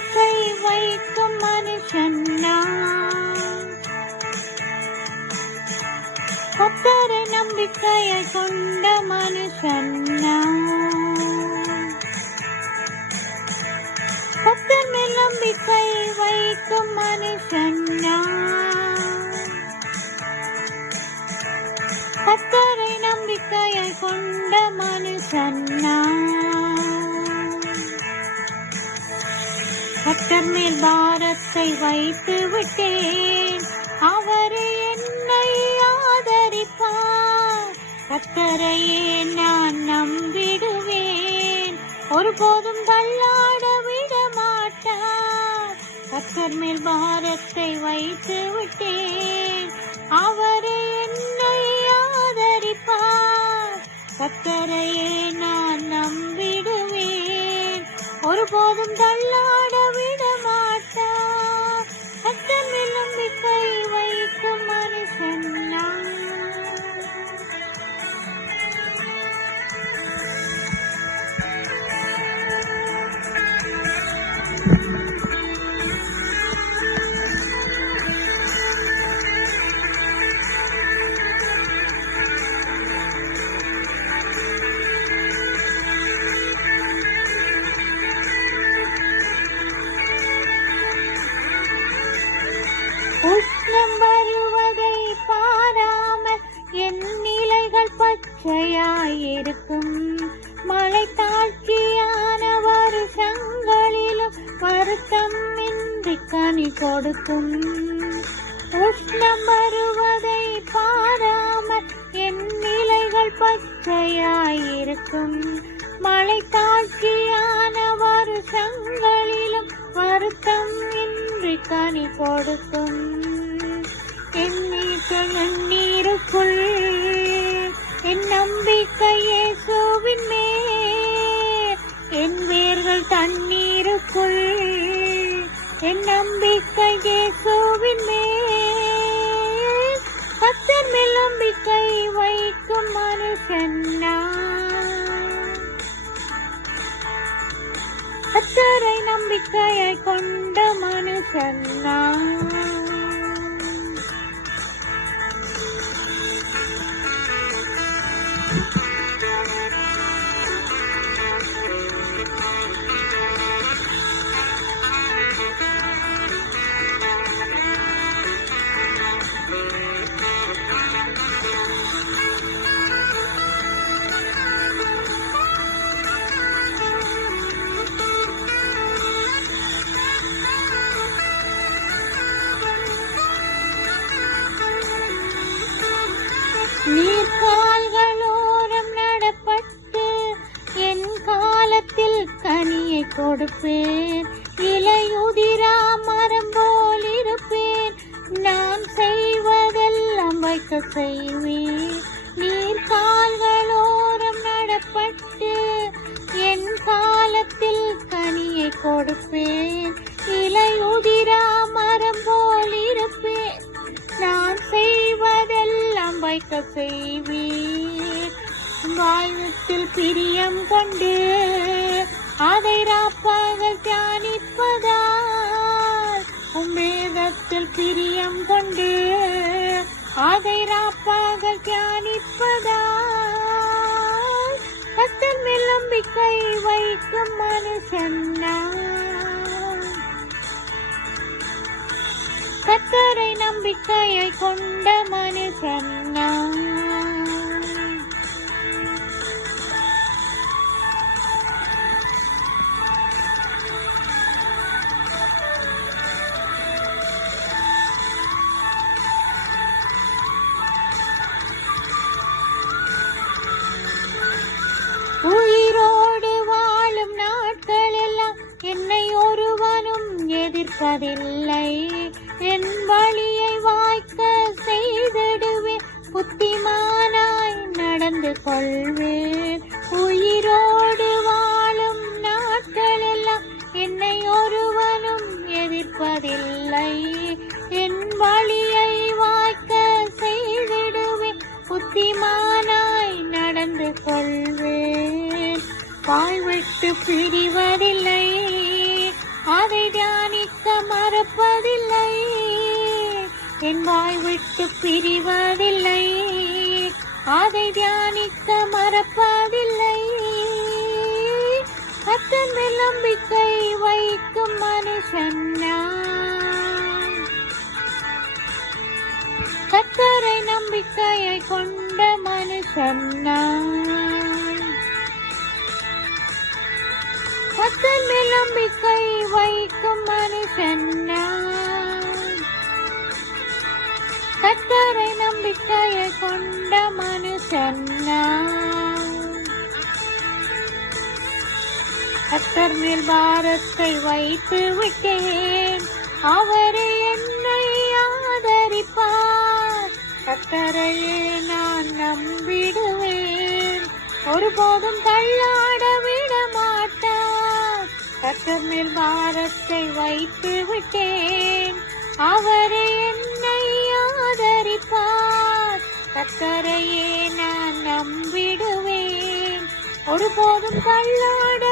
நம்பிக்கை வைக்கும் மனுஷன் நான். கர்த்தரை நம்பிக்கையை கொண்ட மனுஷன் நான். கர்த்தர் மேல் நம்பிக்கை வைக்கும் மனுஷன் நான். கர்த்தரை நம்பிக்கையை கொண்ட மனுஷன் நான். கர்த்தர் மேல் பாரத்தை வைத்து விட்டேன், அவரே என்னை ஆதரிப்பார். கர்த்தரையே நான் நம்பிடுவேன், ஒருபோதும் தள்ளாட விட மாட்டார். கர்த்தர் மேல் பாரத்தை வைத்து விட்டேன், அவரே என்னை ஆதரிப்பார். கர்த்தரையே நான் நம்பிடுவேன், ஒருபோதும் தள்ளாட விட மாட்டார். கர்த்தர் மேல் நம்பிக்கை வைக்கும் மனுஷன் நான். உஷ்ணம் வருவதை பாராமல் என் நிலைகள் பச்சையாயிருக்கும். மழை தாழ்ச்சியான வருஷங்களிலும் வருத்தம் இன்றி கனி கொடுக்கும். உஷ்ணம் வருவதை பாராமல் என் நிலைகள் பச்சையாயிருக்கும். மழை தாழ்ச்சியான வருஷங்களிலும் வருத்தம் இன்றி கனி கொடுக்கும். என் நீருக்குள் என் நம்பிக்கை இயேசுவின் மேல். என் வேர்கள் தண்ணீருக்குள் என் நம்பிக்கை இயேசுவின் மேல். கர்த்தர் மேல் நம்பிக்கை வைக்கும் மனுஷன் நான். கர்த்தரை நம்பிக்கையை கொண்ட மனுஷன் நான். நீர்கால்களோரம் நடப்பட்டு என் காலத்தில் கனியை கொடுப்பேன். இலையுதிரா மரம் போல் இருப்பேன், நான் செய்வதெல்லாம் வைக்க செய்வேன். நீர்கால்களோரம் நடப்பட்டு என் காலத்தில் கனியை கொடுப்பேன். இலையுதிரா மரம் போல் இருப்பேன், நான் செய்வதெல்லாம் வைக்க செய்வேன். வாயுத்தில் பிரியம் கொண்டு அதை ராப்பகல் தியானிப்பதால், உம்மேகத்தில் பிரியம் கொண்டு அதை ராப்பகல் தியானிப்பதால். கர்த்தர் மேல் நம்பிக்கை வைக்கும் மனுஷன் நான். கர்த்தரை நம்பிக்கையை கொண்ட மனுஷன் நான். உயிரோடு வாழும் நாட்கள் எல்லாம் என்னை ஒருவனும் எதிர்ப்பதில்லை. என் வழியை வாய்க்க செய்திடுவேன், புத்திமானாய் நடந்து கொள்வேன். உயிரோடு வாழும் நாட்கள் எல்லாம் என்னை ஒருவனும் எதிர்ப்பதில்லை. என் வழியை வாய்க்க செய்திடுவேன், புத்திமானாய் நடந்து கொள்வேன். வாய் விட்டு பிரிவதில்லை, அதை என் வாய் விட்டு பிரிவதில்லை, அதை தியானிக்க மறப்பதில்லை. கர்த்தர் மேல் நம்பிக்கை வைக்கும் மனுஷன் நான். கர்த்தரை நம்பிக்கையை கொண்ட மனுஷன் நான். கர்த்தர் மேல் நம்பிக்கை வைக்கும் மனுஷன் நான். கர்த்தரை நம்பிக்கையை கொண்ட மனுஷன் நான். கர்த்தர் மேல் பாரத்தை வைத்து விட்டேன், அவரே என்னை ஆதரிப்பார். கர்த்தரையே நான் நம்பிடுவேன், ஒருபோதும் தள்ளாட விட மாட்டார். கர்த்தர் மேல் பாரத்தை வைத்து விட்டேன், அவரே என்னை ஆதரிப்பார். கர்த்தரையே நான் நம்பிடுவேன், ஒருபோதும் தள்ளாட